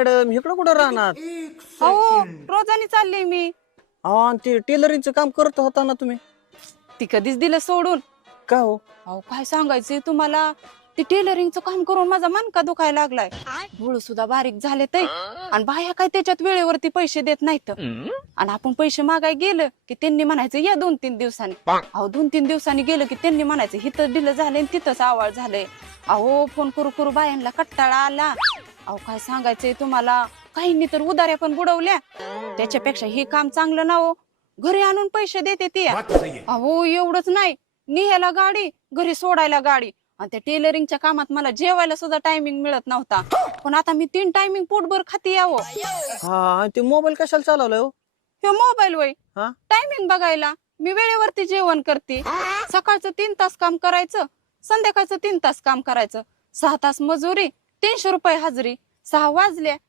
Madam इकडं कुठं राहणार? अहो रोजानी चालले मी. आणि ते टेलरिंगचं काम करत होता ना तुम्ही? ती कधीच दिलं सोडून. का हो? अहो काय सांगायचंय तुम्हाला, ती टेलरिंगचं काम करून माझा मनका दुखायला लागलाय. डोळ सुद्धा बारीक झाले ते, आणि बाया काय त्याच्यात वेळेवरती पैसे देत नाहीत. आणि आपण पैसे मागाय गेलं की त्यांनी म्हणायचं या 2-3 दिवसांनी. अहो 2-3 दिवसांनी गेलं की त्यांनी म्हणायचं हिथं दिलं झालंय तिथंच आवाळ झालंय. अहो फोन करू करू बायांना कट्टाळा आला. अहो काय सांगायचंय तुम्हाला, काहींनी तर उधाऱ्या पण बुडवल्या. त्याच्यापेक्षा हे काम चांगलं ना हो, घरी आणून पैसे देते ती. अहो एवढंच नाही, निघायला गाडी, घरी सोडायला गाडी. आणि त्या टेलरिंगच्या कामात मला जेवायला सुद्धा टायमिंग मिळत नव्हता, पण आता मी 3 टायमिंग पोटभर खाते यावं. हा, आणि ते मोबाईल कशाला चालवलाय हो? हे मोबाईल वय हा? टायमिंग बघायला. मी वेळेवरती जेवण करते. सकाळचं 3 तास काम करायचं, संध्याकाळचं 3 तास काम करायचं. 6 तास मजुरी, 300 रुपये हजरी. 6 वाजल्या